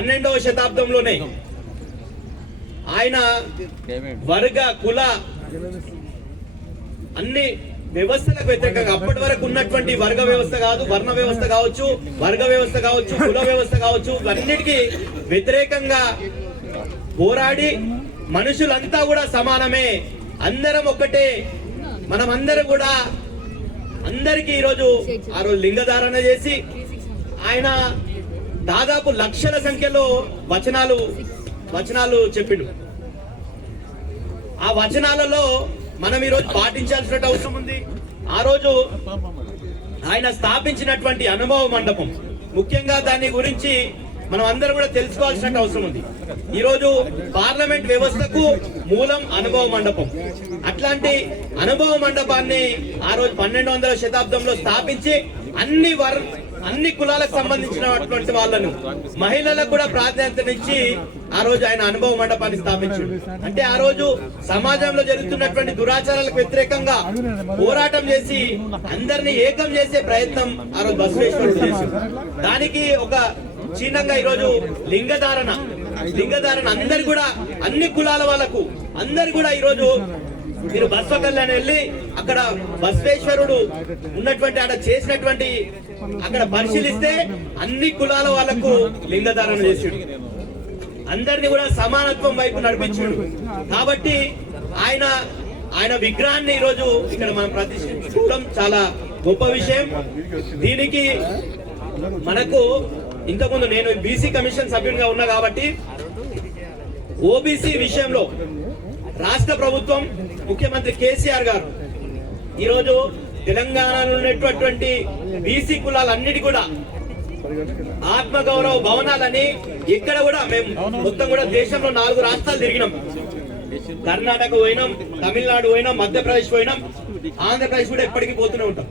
పన్నెండవ శతాబ్దంలోనే ఆయన వర్గ కుల అన్ని వ్యవస్థలకు వ్యతిరేకంగా అప్పటి వరకు ఉన్నటువంటి వర్గ వ్యవస్థ కాదు వర్ణ వ్యవస్థ కావచ్చు వర్గ వ్యవస్థ కావచ్చు కుల వ్యవస్థ కావచ్చు అన్నిటికీ వ్యతిరేకంగా పోరాడి మనుషులంతా కూడా సమానమే. అందరం ఒక్కటే. మనమందరం కూడా అందరికీ ఈరోజు ఆ రోజు లింగధారణ చేసి ఆయన దాదాపు లక్షల సంఖ్యలో వచనాలు వచనాలు చెప్పిండు. ఆ వచనాలలో మనం ఈరోజు పాటించాల్సిన అవసరం ఉంది. ఆ రోజు ఆయన స్థాపించినటువంటి అనుభవ మండపం ముఖ్యంగా దాని గురించి మనం అందరం కూడా తెలుసుకోవాల్సిన అవసరం ఉంది. ఈరోజు పార్లమెంట్ వ్యవస్థకు మూలం అనుభవ మండపం. అట్లాంటి అనుభవ మండపాన్ని ఆ రోజు పన్నెండు వందల శతాబ్దంలో స్థాపించి అన్ని వర్ అన్ని కులాలకు సంబంధించినటువంటి వాళ్ళను. మహిళలకు కూడా ప్రాధాన్యతనిచ్చి ఆ రోజు ఆయన అనుభవ మండపాన్ని స్థాపించాడు అంటే ఆ రోజు సమాజంలో జరుగుతున్నటువంటి దురాచారాలకు వ్యతిరేకంగా పోరాటం చేసి అందరినీ ఏకం చేసే ప్రయత్నం ఆ రోజు బసవేశ్వరుడు చేశాడు దానికి ఒక చిహ్నంగా ఈ రోజు లింగధారణ లింగధారణ అందరు కూడా అన్ని కులాల వాళ్ళకు అందరు కూడా ఈ రోజు మీరు బస్వ కళ్యాణ్ వెళ్ళి అక్కడ బస్వేశ్వరుడు ఉన్నటువంటి ఆడ చేసినటువంటి అక్కడ పరిశీలిస్తే అన్ని కులాల వాళ్ళకు లింగధారణ చేసాడు. అందరిని కూడా సమానత్వం వైపు నడిపించాడు. కాబట్టి ఆయన ఆయన విగ్రహాన్ని ఈరోజు ఇక్కడ మనం ప్రతిష్ఠించుకోవడం చాలా గొప్ప విషయం. దీనికి మనకు ఇంతకుముందు నేను బీసీ కమిషన్ సభ్యునిగా ఉన్నా కాబట్టి ఓబీసీ విషయంలో రాష్ట్ర ప్రభుత్వం ముఖ్యమంత్రి కేసీఆర్ గారు ఈరోజు తెలంగాణలో ఉన్నటువంటి బీసీ కులాలన్నిటి కూడా ఆత్మగౌరవ భవనాలని ఇక్కడ కూడా మేము మొత్తం కూడా దేశంలో నాలుగు రాష్ట్రాలు తిరిగినాం. కర్ణాటక పోయినాం తమిళనాడు పోయినాం మధ్యప్రదేశ్ పోయినాం ఆంధ్రప్రదేశ్ కూడా ఎప్పటికీ పోతూనే ఉంటాం.